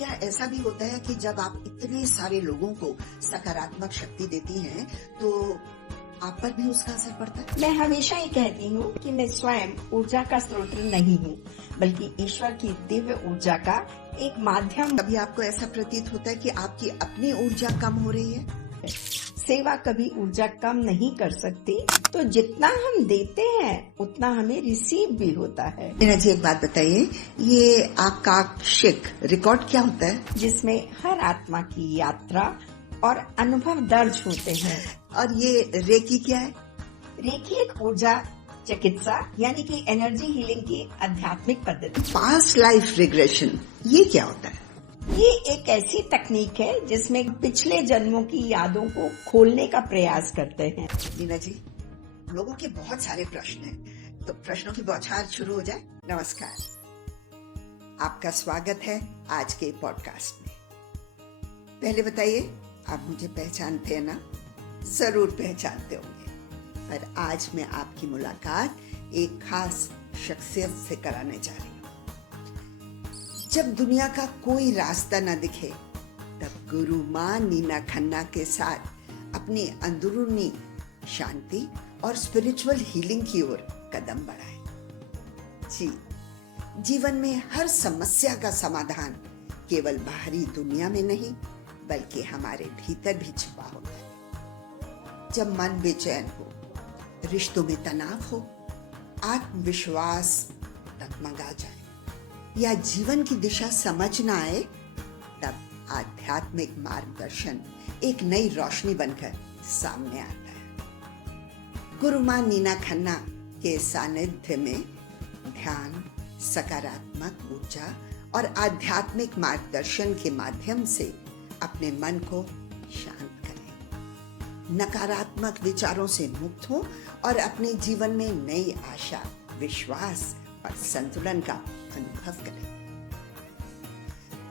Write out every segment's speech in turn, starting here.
क्या ऐसा भी होता है कि जब आप इतने सारे लोगों को सकारात्मक शक्ति देती हैं तो आप पर भी उसका असर पड़ता है? मैं हमेशा ही कहती हूँ कि मैं स्वयं ऊर्जा का स्रोत नहीं हूँ, बल्कि ईश्वर की दिव्य ऊर्जा का एक माध्यम। कभी आपको ऐसा प्रतीत होता है कि आपकी अपनी ऊर्जा कम हो रही है? सेवा कभी ऊर्जा कम नहीं कर सकती, तो जितना हम देते हैं उतना हमें रिसीव भी होता है। मीना जी, एक बात बताइए, ये आकाशिक रिकॉर्ड क्या होता है? जिसमें हर आत्मा की यात्रा और अनुभव दर्ज होते हैं। और ये रेकी क्या है? रेकी एक ऊर्जा चिकित्सा यानी कि एनर्जी हीलिंग की आध्यात्मिक पद्धति। पास्ट लाइफ रिग्रेशन, ये क्या होता है? ये एक ऐसी तकनीक है जिसमें पिछले जन्मों की यादों को खोलने का प्रयास करते हैं। मीना जी, लोगों के बहुत सारे प्रश्न हैं, तो प्रश्नों की बौछार शुरू हो जाए। नमस्कार, आपका स्वागत है आज के पॉडकास्ट में। पहले बताइए, आप मुझे पहचानते हैं ना? जरूर पहचानते होंगे, पर आज मैं आपकी मुलाकात एक खास शख्सियत से कराने जा रही हूँ। जब दुनिया का कोई रास्ता न दिखे, तब गुरु माँ नीना खन्ना के साथ अपनी अंदरूनी शांति और स्पिरिचुअल हीलिंग की ओर कदम बढ़ाए। जी, जीवन में हर समस्या का समाधान केवल बाहरी दुनिया में नहीं, बल्कि हमारे भीतर भी छिपा होता है। जब मन बेचैन हो, रिश्तों में तनाव हो, आत्मविश्वास डगमगा जाए या जीवन की दिशा समझ ना आए, तब आध्यात्मिक मार्गदर्शन एक नई रोशनी बनकर सामने आता है। गुरु माँ नीना खन्ना के सानिध्य में ध्यान, सकारात्मक ऊर्जा और आध्यात्मिक मार्गदर्शन के माध्यम से अपने मन को शांत करें, नकारात्मक विचारों से मुक्त हो और अपने जीवन में नई आशा, विश्वास और संतुलन का अनुभव करें।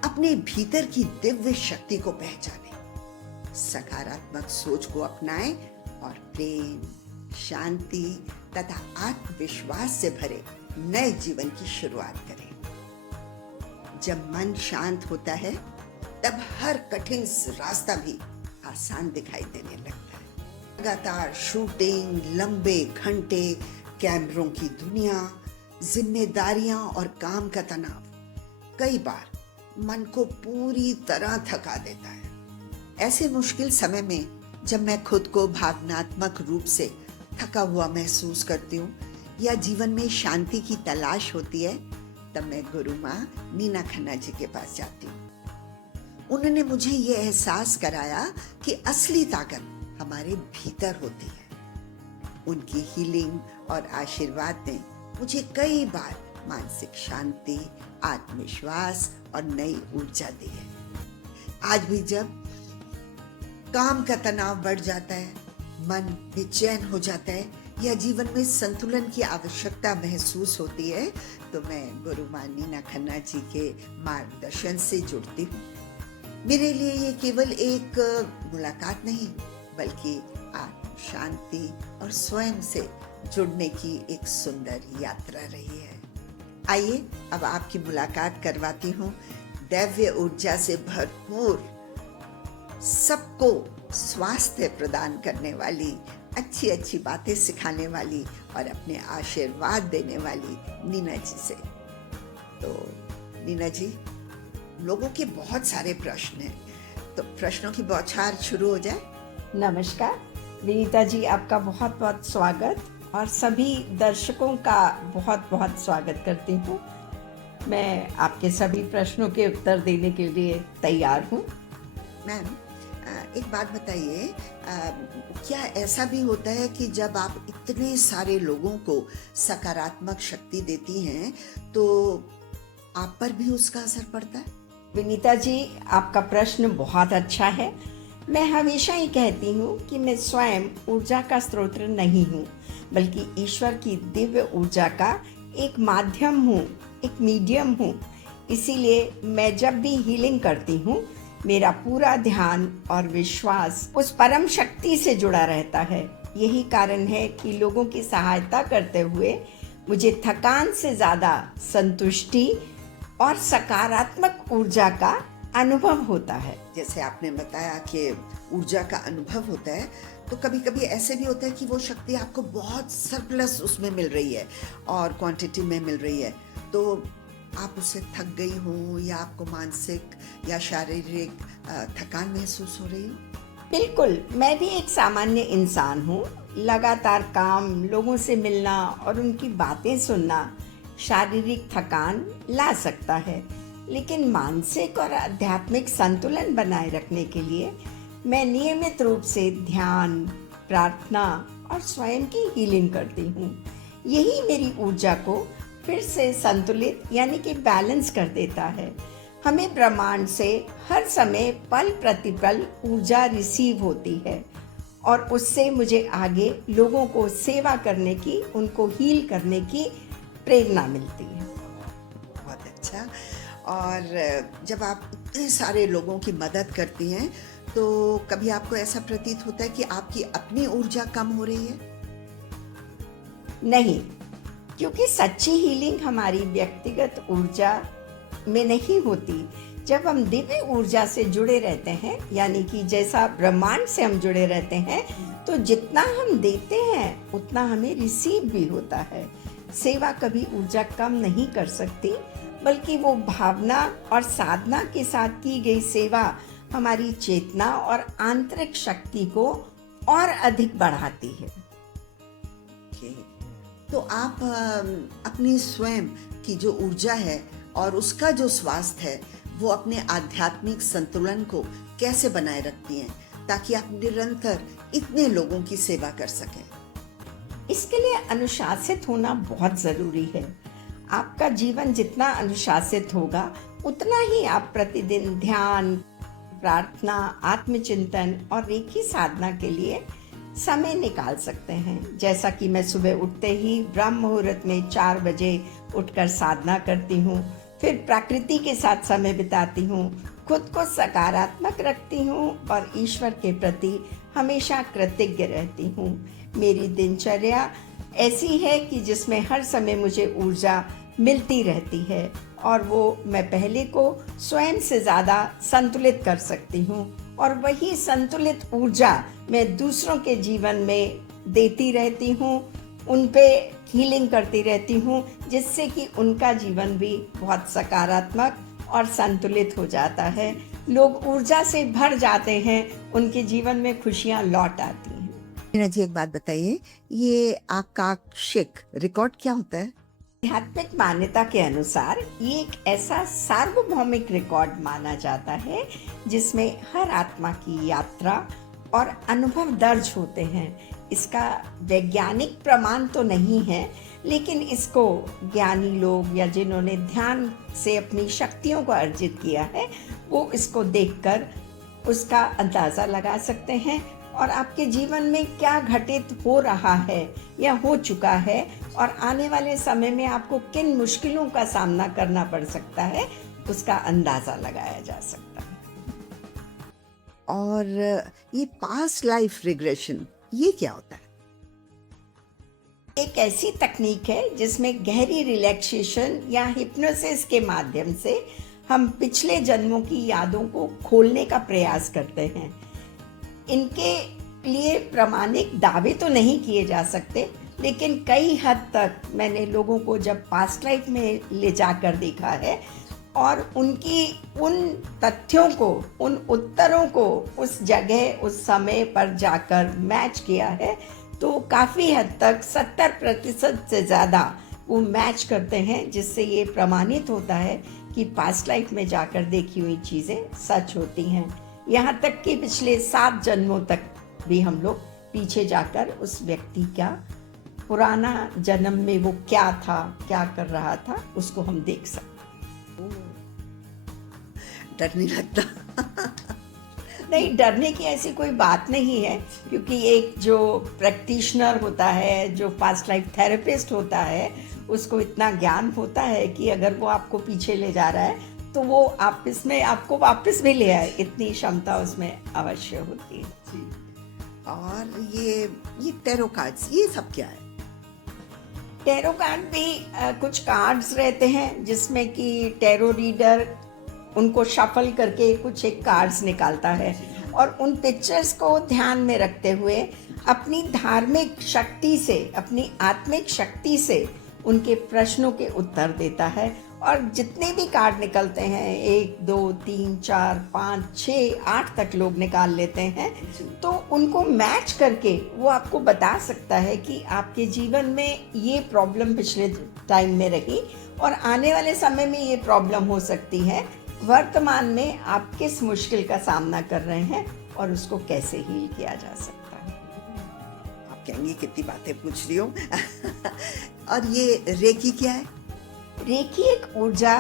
अपने भीतर की दिव्य शक्ति को पहचानें, सकारात्मक सोच को अपनाएं और प्रेम, शांति तथा आत्मविश्वास से भरे नए जीवन की शुरुआत करें। जब मन शांत होता है, तब हर कठिन रास्ता भी आसान दिखाई देने लगता है। लगातार शूटिंग, लंबे घंटे, कैमरों की दुनिया, जिम्मेदारियां और काम का तनाव कई बार मन को पूरी तरह थका देता है। ऐसे मुश्किल समय में जब मैं खुद को भावनात्मक रूप से थका हुआ महसूस करती हूँ या जीवन में शांति की तलाश होती है, तब मैं गुरु माँ नीना खन्ना जी के पास जाती हूँ। उन्होंने मुझे ये एहसास कराया कि असली ताकत हमारे भीतर होती है। उनकी हीलिंग और आशीर्वाद ने मुझे कई बार मानसिक शांति, आत्मविश्वास और नई ऊर्जा दी है। आज भी जब काम का तनाव बढ़ जाता है, मन बेचैन हो जाता है या जीवन में संतुलन की आवश्यकता महसूस होती है, तो मैं गुरु माँ नीना खन्ना जी के मार्गदर्शन से जुड़ती हूँ। मेरे लिए ये केवल एक मुलाकात नहीं, बल्कि आत्म शांति और स्वयं से जुड़ने की एक सुंदर यात्रा रही है। आइए अब आपकी मुलाकात करवाती हूँ दैव्य ऊर्जा से भरपूर, सबको स्वास्थ्य प्रदान करने वाली, अच्छी अच्छी बातें सिखाने वाली और अपने आशीर्वाद देने वाली नीना जी से। तो नीना जी, लोगों के बहुत सारे प्रश्न हैं, तो प्रश्नों की बौछार शुरू हो जाए। नमस्कार विनीता जी, आपका बहुत बहुत स्वागत और सभी दर्शकों का बहुत बहुत स्वागत करती हूँ। मैं आपके सभी प्रश्नों के उत्तर देने के लिए तैयार हूँ। मैम, एक बात बताइए, क्या ऐसा भी होता है कि जब आप इतने सारे लोगों को सकारात्मक शक्ति देती हैं तो आप पर भी उसका असर पड़ता है? विनीता जी, आपका प्रश्न बहुत अच्छा है। मैं हमेशा ही कहती हूँ कि मैं स्वयं ऊर्जा का स्रोत नहीं हूँ, बल्कि ईश्वर की दिव्य ऊर्जा का एक माध्यम हूँ, एक मीडियम हूँ। इसीलिए मैं जब भी हीलिंग करती हूँ, मेरा पूरा ध्यान और विश्वास उस परम शक्ति से जुड़ा रहता है। यही कारण है कि लोगों की सहायता करते हुए मुझे थकान से ज्यादा संतुष्टि और सकारात्मक ऊर्जा का अनुभव होता है। जैसे आपने बताया कि ऊर्जा का अनुभव होता है, तो कभी कभी ऐसे भी होता है कि वो शक्ति आपको बहुत सरप्लस उसमें मिल रही है और क्वांटिटी में मिल रही है, तो आप उससे थक गई हो या आपको मानसिक या शारीरिक थकान महसूस हो रही हो? बिल्कुल, मैं भी एक सामान्य इंसान हूँ। लगातार काम, लोगों से मिलना और उनकी बातें सुनना शारीरिक थकान ला सकता है, लेकिन मानसिक और आध्यात्मिक संतुलन बनाए रखने के लिए मैं नियमित रूप से ध्यान, प्रार्थना और स्वयं की हीलिंग करती हूँ। यही मेरी ऊर्जा को फिर से संतुलित यानी कि बैलेंस कर देता है। हमें ब्रह्मांड से हर समय पल प्रतिपल ऊर्जा रिसीव होती है और उससे मुझे आगे लोगों को सेवा करने की, उनको हील करने की प्रेरणा मिलती है। बहुत अच्छा। और जब आप इतने सारे लोगों की मदद करती हैं, तो कभी आपको ऐसा प्रतीत होता है कि आपकी अपनी ऊर्जा कम हो रही है? नहीं, क्योंकि सच्ची हीलिंग हमारी व्यक्तिगत ऊर्जा में नहीं होती। जब हम दिव्य ऊर्जा से जुड़े रहते हैं, यानी कि जैसा ब्रह्मांड से हम जुड़े रहते हैं, तो जितना हम देते हैं उतना हमें रिसीव भी होता है। सेवा कभी ऊर्जा कम नहीं कर सकती, बल्कि वो भावना और साधना के साथ की गई सेवा हमारी चेतना और आंतरिक शक्ति को और अधिक बढ़ाती है। ओके। तो आप अपनी स्वयं की जो ऊर्जा है और उसका जो स्वास्थ्य है, वो अपने आध्यात्मिक संतुलन को कैसे बनाए रखती हैं, ताकि आप निरंतर इतने लोगों की सेवा कर सकें? इसके लिए अनुशासित होना बहुत जरूरी है। आपका जीवन जितना अनुशासित होगा, उतना ही आप प्रतिदिन ध्यान, प्रार्थना, आत्मचिंतन और रेखी साधना के लिए समय निकाल सकते हैं। जैसा कि मैं सुबह उठते ही ब्रह्म मुहूर्त में 4 बजे उठकर साधना करती हूँ, फिर प्रकृति के साथ समय बिताती हूँ, खुद को सकारात्मक रखती हूँ और ईश्वर के प्रति हमेशा कृतज्ञ रहती हूँ। मेरी दिनचर्या ऐसी है कि जिसमें हर समय मुझे ऊर्जा मिलती रहती है और वो मैं पहले को स्वयं से ज़्यादा संतुलित कर सकती हूँ और वही संतुलित ऊर्जा मैं दूसरों के जीवन में देती रहती हूँ, उन पे हीलिंग करती रहती हूँ, जिससे कि उनका जीवन भी बहुत सकारात्मक और संतुलित हो जाता है। लोग ऊर्जा से भर जाते हैं, उनके जीवन में खुशियाँ लौट आती हैं। मीना जी, एक बात बताइए, ये आकाशिक रिकॉर्ड क्या होता है? आध्यात्मिक मान्यता के अनुसार ये एक ऐसा सार्वभौमिक रिकॉर्ड माना जाता है जिसमें हर आत्मा की यात्रा और अनुभव दर्ज होते हैं। इसका वैज्ञानिक प्रमाण तो नहीं है, लेकिन इसको ज्ञानी लोग या जिन्होंने ध्यान से अपनी शक्तियों को अर्जित किया है, वो इसको देखकर उसका अंदाज़ा लगा सकते हैं और आपके जीवन में क्या घटित हो रहा है या हो चुका है और आने वाले समय में आपको किन मुश्किलों का सामना करना पड़ सकता है, उसका अंदाज़ा लगाया जा सकता है। और ये पास्ट लाइफ रिग्रेशन, ये क्या होता है? एक ऐसी तकनीक है जिसमें गहरी रिलैक्सेशन या हिप्नोसिस के माध्यम से हम पिछले जन्मों की यादों को खोलने का प्रयास करते हैं। इनके लिए प्रामाणिक दावे तो नहीं किए जा सकते, लेकिन कई हद तक मैंने लोगों को जब पास्ट लाइफ में ले जाकर देखा है और उनकी उन तथ्यों को, उन उत्तरों को उस जगह, उस समय पर जाकर मैच किया है, तो काफ़ी हद तक 70% से ज़्यादा वो मैच करते हैं, जिससे ये प्रमाणित होता है कि पास्ट लाइफ में जाकर देखी हुई चीज़ें सच होती हैं। यहाँ तक कि पिछले 7 जन्मों तक भी हम लोग पीछे जाकर उस व्यक्ति का पुराना जन्म में वो क्या था, क्या कर रहा था, उसको हम देख सकते। डर नहीं लगता? नहीं, डरने की ऐसी कोई बात नहीं है, क्योंकि एक जो प्रैक्टिशनर होता है, जो पास्ट लाइफ थेरेपिस्ट होता है, उसको इतना ज्ञान होता है कि अगर वो आपको पीछे ले जा रहा है तो वो आपस में आपको वापस भी ले आए, इतनी क्षमता उसमें अवश्य होती है। और ये टैरो कार्ड्स, ये सब क्या है? टैरो कार्ड भी कुछ कार्ड्स रहते हैं जिसमें कि टैरो रीडर उनको शफल करके कुछ एक कार्ड्स निकालता है और उन पिक्चर्स को ध्यान में रखते हुए अपनी धार्मिक शक्ति से, अपनी आत्मिक शक्ति से उनके प्रश्नों के उत्तर देता है। और जितने भी कार्ड निकलते हैं, 1 2 3 4 5 6 8 तक लोग निकाल लेते हैं, तो उनको मैच करके वो आपको बता सकता है कि आपके जीवन में ये प्रॉब्लम पिछले टाइम में रही और आने वाले समय में ये प्रॉब्लम हो सकती है। वर्तमान में आप किस मुश्किल का सामना कर रहे हैं और उसको कैसे हील किया जा सकता है। आप कहेंगे कितनी बातें पूछ रही हूँ। और ये रेकी क्या है? रेकी एक ऊर्जा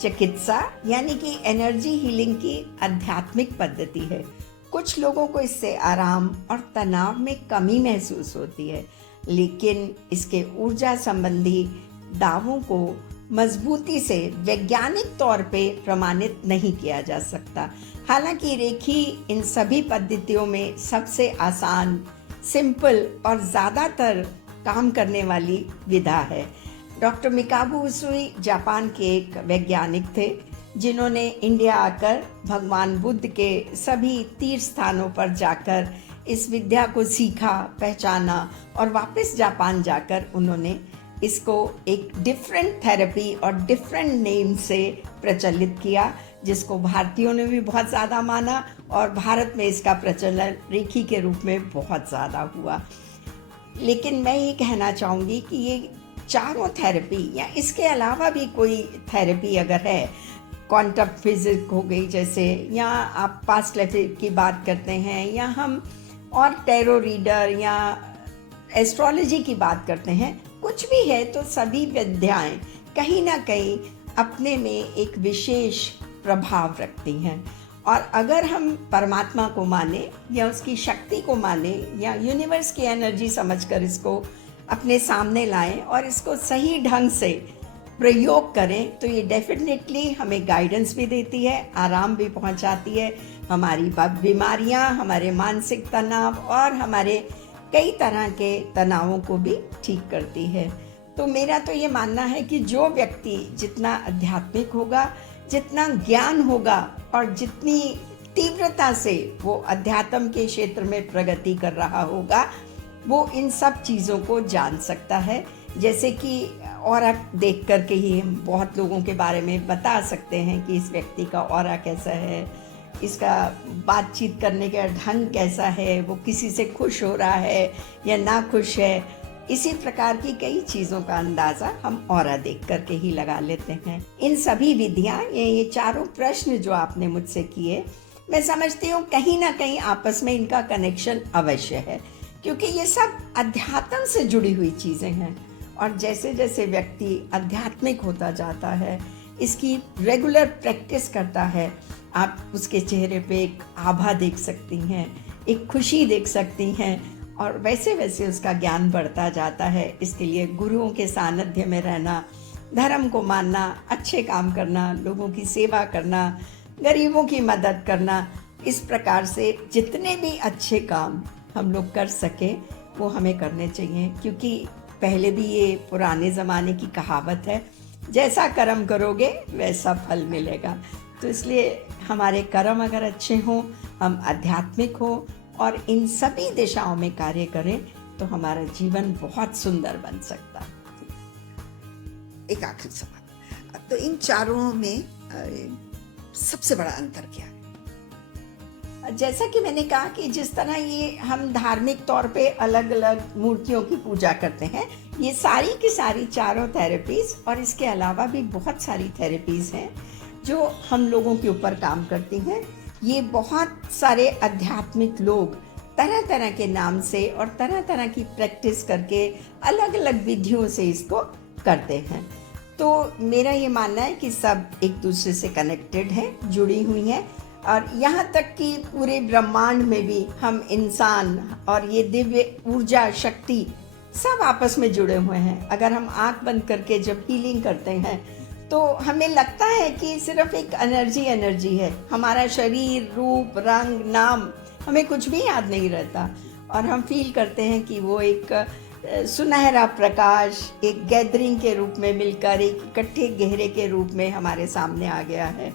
चिकित्सा यानी कि एनर्जी हीलिंग की आध्यात्मिक पद्धति है। कुछ लोगों को इससे आराम और तनाव में कमी महसूस होती है, लेकिन इसके ऊर्जा संबंधी दावों को मजबूती से वैज्ञानिक तौर पे प्रमाणित नहीं किया जा सकता। हालांकि रेकी इन सभी पद्धतियों में सबसे आसान, सिंपल और ज़्यादातर काम करने वाली विधा है। डॉक्टर मिकाबु उसुई जापान के एक वैज्ञानिक थे जिन्होंने इंडिया आकर भगवान बुद्ध के सभी तीर्थ स्थानों पर जाकर इस विद्या को सीखा, पहचाना और वापस जापान जाकर उन्होंने इसको एक डिफरेंट थेरेपी और डिफरेंट नेम से प्रचलित किया, जिसको भारतीयों ने भी बहुत ज़्यादा माना और भारत में इसका प्रचलन रेकी के रूप में बहुत ज़्यादा हुआ। लेकिन मैं ये कहना चाहूँगी कि ये चारों थेरेपी या इसके अलावा भी कोई थेरेपी अगर है, क्वांटम फिजिक्स हो गई जैसे, या आप पास्ट लाइफ की बात करते हैं, या हम और टैरो रीडर या एस्ट्रोलॉजी की बात करते हैं, कुछ भी है, तो सभी विद्याएं कहीं ना कहीं अपने में एक विशेष प्रभाव रखती हैं। और अगर हम परमात्मा को माने या उसकी शक्ति को माने या यूनिवर्स की एनर्जी समझकर इसको अपने सामने लाएं और इसको सही ढंग से प्रयोग करें, तो ये डेफिनेटली हमें गाइडेंस भी देती है, आराम भी पहुंचाती है, हमारी बीमारियां, हमारे मानसिक तनाव और हमारे कई तरह के तनावों को भी ठीक करती है। तो मेरा तो ये मानना है कि जो व्यक्ति जितना आध्यात्मिक होगा, जितना ज्ञान होगा और जितनी तीव्रता से वो अध्यात्म के क्षेत्र में प्रगति कर रहा होगा, वो इन सब चीज़ों को जान सकता है। जैसे कि ऑरा देख करके ही हम बहुत लोगों के बारे में बता सकते हैं कि इस व्यक्ति का ऑरा कैसा है, इसका बातचीत करने का ढंग कैसा है, वो किसी से खुश हो रहा है या ना खुश है। इसी प्रकार की कई चीज़ों का अंदाज़ा हम ऑरा देख करके ही लगा लेते हैं। इन सभी विधियाँ, ये चारों प्रश्न जो आपने मुझसे किए, मैं समझती हूँ कहीं ना कहीं आपस में इनका कनेक्शन अवश्य है, क्योंकि ये सब अध्यात्म से जुड़ी हुई चीज़ें हैं। और जैसे जैसे व्यक्ति आध्यात्मिक होता जाता है, इसकी रेगुलर प्रैक्टिस करता है, आप उसके चेहरे पे एक आभा देख सकती हैं, एक खुशी देख सकती हैं, और वैसे वैसे उसका ज्ञान बढ़ता जाता है। इसके लिए गुरुओं के सानिध्य में रहना, धर्म को मानना, अच्छे काम करना, लोगों की सेवा करना, गरीबों की मदद करना, इस प्रकार से जितने भी अच्छे काम हम लोग कर सकें वो हमें करने चाहिए। क्योंकि पहले भी ये पुराने ज़माने की कहावत है, जैसा कर्म करोगे वैसा फल मिलेगा। तो इसलिए हमारे कर्म अगर अच्छे हों, हम आध्यात्मिक हों और इन सभी दिशाओं में कार्य करें, तो हमारा जीवन बहुत सुंदर बन सकता है। एक आखिरी सवाल, तो इन चारों में सबसे बड़ा अंतर क्या है? जैसा कि मैंने कहा कि जिस तरह ये हम धार्मिक तौर पे अलग अलग मूर्तियों की पूजा करते हैं, ये सारी की सारी चारों थेरेपीज और इसके अलावा भी बहुत सारी थेरेपीज हैं जो हम लोगों के ऊपर काम करती हैं। ये बहुत सारे आध्यात्मिक लोग तरह तरह के नाम से और तरह तरह की प्रैक्टिस करके अलग अलग विधियों से इसको करते हैं। तो मेरा ये मानना है कि सब एक दूसरे से कनेक्टेड हैं, जुड़ी हुई हैं, और यहाँ तक कि पूरे ब्रह्मांड में भी हम इंसान और ये दिव्य ऊर्जा शक्ति सब आपस में जुड़े हुए हैं। अगर हम आंख बंद करके जब हीलिंग करते हैं तो हमें लगता है कि सिर्फ एक एनर्जी है, हमारा शरीर, रूप, रंग, नाम हमें कुछ भी याद नहीं रहता, और हम फील करते हैं कि वो एक सुनहरा प्रकाश एक गैदरिंग के रूप में मिलकर एक इकट्ठे गहरे के रूप में हमारे सामने आ गया है।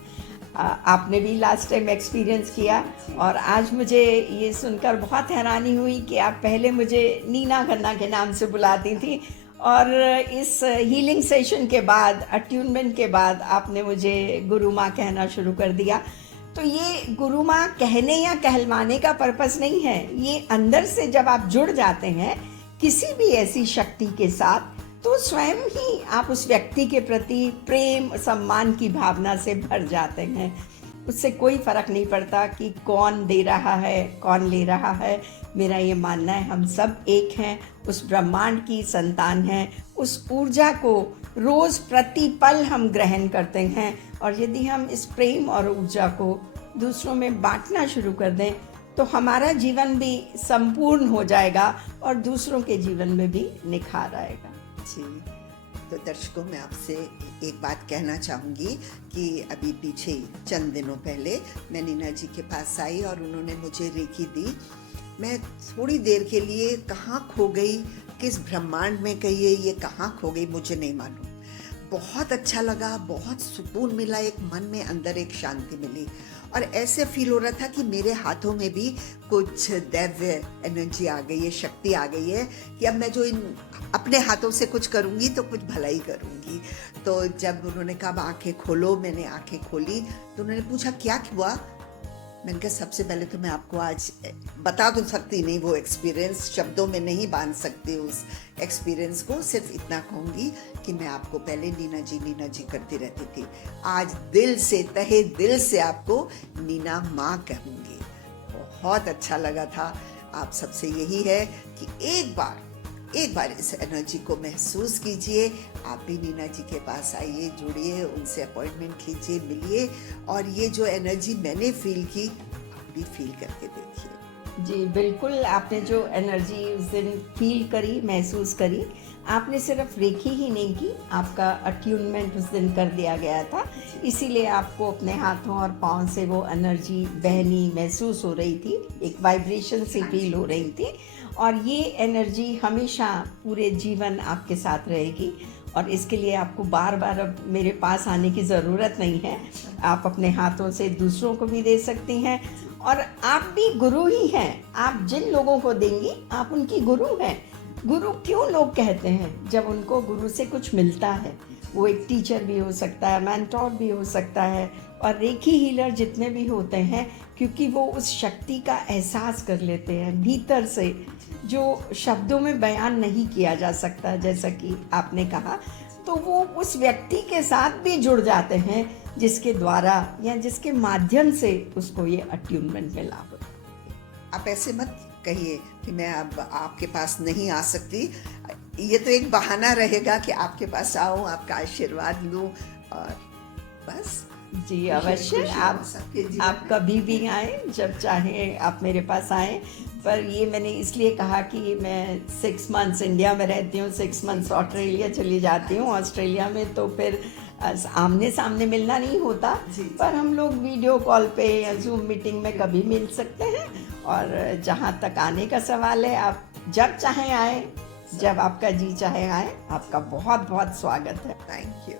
आपने भी लास्ट टाइम एक्सपीरियंस किया और आज मुझे ये सुनकर बहुत हैरानी हुई कि आप पहले मुझे नीना खन्ना के नाम से बुलाती थी और इस हीलिंग सेशन के बाद, अट्यूनमेंट के बाद आपने मुझे गुरु माँ कहना शुरू कर दिया। तो ये गुरु माँ कहने या कहलवाने का पर्पस नहीं है, ये अंदर से जब आप जुड़ जाते हैं किसी भी ऐसी शक्ति के साथ तो स्वयं ही आप उस व्यक्ति के प्रति प्रेम सम्मान की भावना से भर जाते हैं। उससे कोई फर्क नहीं पड़ता कि कौन दे रहा है कौन ले रहा है। मेरा ये मानना है हम सब एक हैं, उस ब्रह्मांड की संतान हैं। उस ऊर्जा को रोज़ प्रतिपल हम ग्रहण करते हैं और यदि हम इस प्रेम और ऊर्जा को दूसरों में बांटना शुरू कर दें तो हमारा जीवन भी संपूर्ण हो जाएगा और दूसरों के जीवन में भी निखार आएगा। जी, तो दर्शकों मैं आपसे एक बात कहना चाहूँगी कि अभी पीछे चंद दिनों पहले मैं नीना जी के पास आई और उन्होंने मुझे रेकी दी। मैं थोड़ी देर के लिए कहाँ खो गई, किस ब्रह्मांड में कहिए ये कहाँ खो गई मुझे नहीं मालूम। बहुत अच्छा लगा, बहुत सुकून मिला, एक मन में अंदर एक शांति मिली और ऐसे फील हो रहा था कि मेरे हाथों में भी कुछ दैव्य एनर्जी आ गई है, शक्ति आ गई है कि अब मैं जो इन अपने हाथों से कुछ करूँगी तो कुछ भलाई करूँगी। तो जब उन्होंने कहा आंखें खोलो, मैंने आंखें खोली तो उन्होंने पूछा क्या हुआ। मैंने कहा सबसे पहले तो मैं आपको आज बता तो सकती नहीं, वो एक्सपीरियंस शब्दों में नहीं बांध सकती उस एक्सपीरियंस को। सिर्फ इतना कहूँगी कि मैं आपको पहले नीना जी करती रहती थी, आज दिल से तहे दिल से आपको नीना माँ कहूँगी। बहुत अच्छा लगा था। आप सबसे यही है कि एक बार इस एनर्जी को महसूस कीजिए। आप भी नीना जी के पास आइए, जुड़िए, उनसे अपॉइंटमेंट लीजिए, मिलिए और ये जो एनर्जी मैंने फील की आप भी फील करके देखिए। जी बिल्कुल, आपने जो एनर्जी उस दिन फील करी, महसूस करी, आपने सिर्फ रेखी ही नहीं की, आपका अट्यूनमेंट उस दिन कर दिया गया था, इसीलिए आपको अपने हाथों और पाँव से वो एनर्जी बहनी महसूस हो रही थी, एक वाइब्रेशन सी फील हो रही थी और ये एनर्जी हमेशा पूरे जीवन आपके साथ रहेगी और इसके लिए आपको बार बार अब मेरे पास आने की ज़रूरत नहीं है। आप अपने हाथों से दूसरों को भी दे सकती हैं और आप भी गुरु ही हैं। आप जिन लोगों को देंगी आप उनकी गुरु हैं। गुरु क्यों लोग कहते हैं? जब उनको गुरु से कुछ मिलता है। वो एक टीचर भी हो सकता है, मेंटोर भी हो सकता है और रेकी हीलर जितने भी होते हैं, क्योंकि वो उस शक्ति का एहसास कर लेते हैं भीतर से, जो शब्दों में बयान नहीं किया जा सकता, जैसा कि आपने कहा। तो वो उस व्यक्ति के साथ भी जुड़ जाते हैं जिसके द्वारा या जिसके माध्यम से उसको ये अट्यूनमेंट मिला हो। आप ऐसे मत कहिए कि मैं अब आपके पास नहीं आ सकती। ये तो एक बहाना रहेगा कि आपके पास आऊँ, आपका आशीर्वाद लूँ और बस। जी अवश्य, आप कभी भी आएँ, जब चाहें आप मेरे पास आएँ। पर ये मैंने इसलिए कहा कि मैं 6 मंथ्स इंडिया में रहती हूँ, 6 मंथ्स ऑस्ट्रेलिया चली जाती हूँ। ऑस्ट्रेलिया में तो फिर आमने सामने मिलना नहीं होता, पर हम लोग वीडियो कॉल पे या जूम मीटिंग में कभी मिल सकते हैं। और जहाँ तक आने का सवाल है, आप जब चाहें आएँ, जब आपका जी चाहे आए। आपका बहुत बहुत स्वागत है। Thank you.